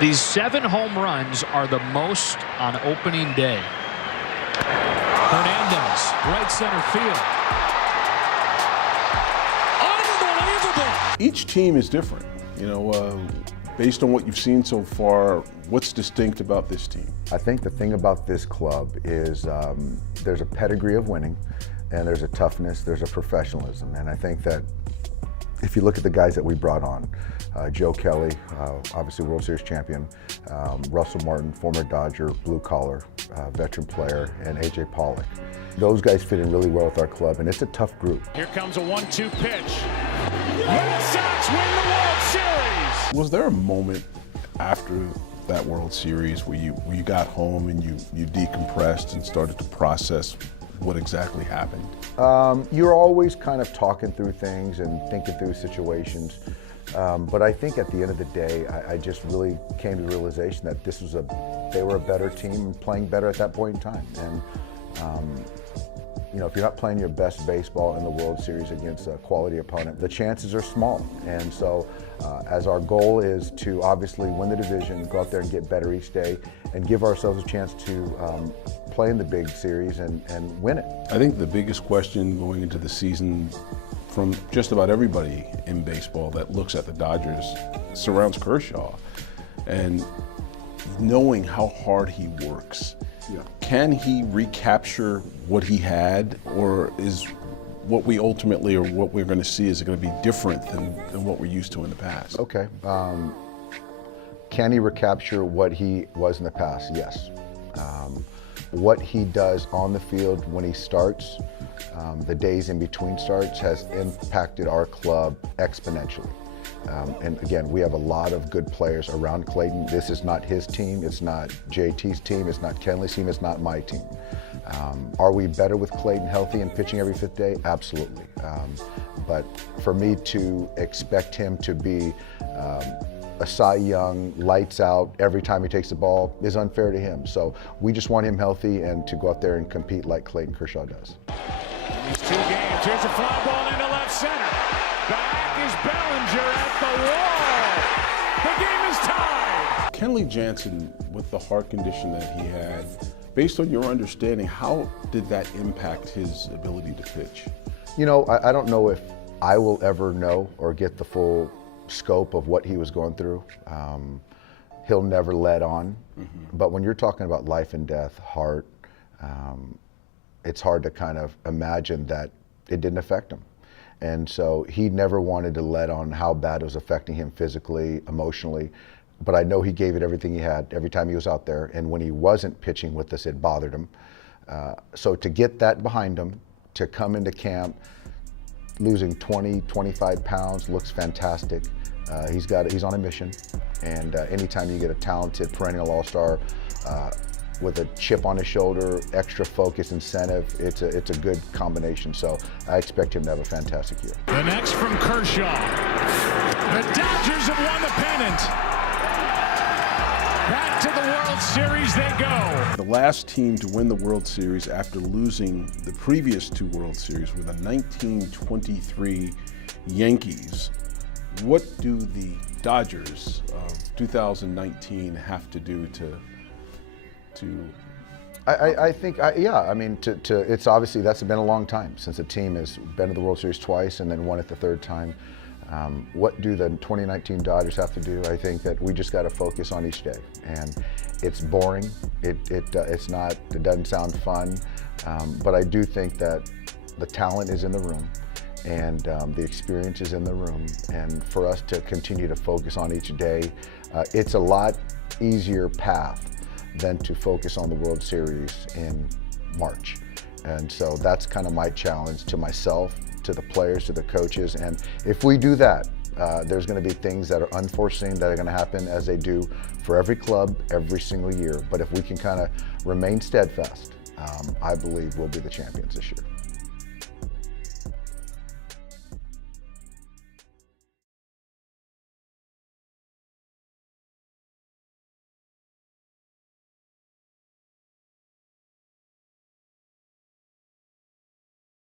These 7 home runs are the most on opening day. Hernandez, right center field. Unbelievable! Each team is different, based on what you've seen so far. What's distinct about this team? I think the thing about this club is there's a pedigree of winning, and there's a toughness, there's a professionalism, and I think that if you look at the guys that we brought on, Joe Kelly, obviously World Series champion, Russell Martin, former Dodger, blue collar, veteran player, and AJ Pollock. Those guys fit in really well with our club, and it's a tough group. Here comes a 1-2 pitch. Red Sox win the World Series! Was there a moment after that World Series where you got home and you decompressed and started to process what exactly happened? You're always kind of talking through things and thinking through situations. But I think at the end of the day, I just really came to the realization that they were a better team and playing better at that point in time. And if you're not playing your best baseball in the World Series against a quality opponent, the chances are small. And so as our goal is to obviously win the division, go out there and get better each day, and give ourselves a chance to play in the big series and win it. I think the biggest question going into the season from just about everybody in baseball that looks at the Dodgers surrounds Kershaw, and knowing how hard he works. Yeah. Can he recapture what he had, or is what we ultimately, or what we're going to see, is it going to be different than what we're used to in the past? Okay. Can he recapture what he was in the past? Yes. What he does on the field when he starts, the days in between starts, has impacted our club exponentially. And again, we have a lot of good players around Clayton. This is not his team, it's not JT's team, it's not Kenley's team, it's not my team. Are we better with Clayton healthy and pitching every 5th day? Absolutely. But for me to expect him to be a Cy Young, lights out every time he takes the ball is unfair to him. So we just want him healthy and to go out there and compete like Clayton Kershaw does. These 2 games, here's a fly ball into left center. Back is Bellinger at the wall. The game is tied. Kenley Jansen, with the heart condition that he had, based on your understanding, how did that impact his ability to pitch? I don't know if I will ever know or get the full scope of what he was going through. He'll never let on. But when you're talking about life and death, heart, it's hard to kind of imagine that it didn't affect him. And so he never wanted to let on how bad it was affecting him physically, emotionally. But I know he gave it everything he had every time he was out there. And when he wasn't pitching with us, it bothered him. So to get that behind him, to come into camp, losing 20, 25 pounds, looks fantastic. He's on a mission. And anytime you get a talented perennial all-star with a chip on his shoulder, extra focus, incentive, it's a good combination. So I expect him to have a fantastic year. The next from Kershaw. The Dodgers have won the pennant. Back to the World Series they go. The last team to win the World Series after losing the previous 2 World Series were the 1923 Yankees. What do the Dodgers of 2019 have to do to I think, it's obviously, that's been a long time since a team has been to the World Series twice and then won it the 3rd time. What do the 2019 Dodgers have to do? I think that we just got to focus on each day. And it's boring. It doesn't sound fun. But I do think that the talent is in the room, and the experience is in the room. And for us to continue to focus on each day, it's a lot easier path than to focus on the World Series in March. And so that's kind of my challenge to myself, to the players, to the coaches. And if we do that, there's going to be things that are unforeseen that are going to happen, as they do for every club every single year. But if we can kind of remain steadfast, I believe we'll be the champions this year.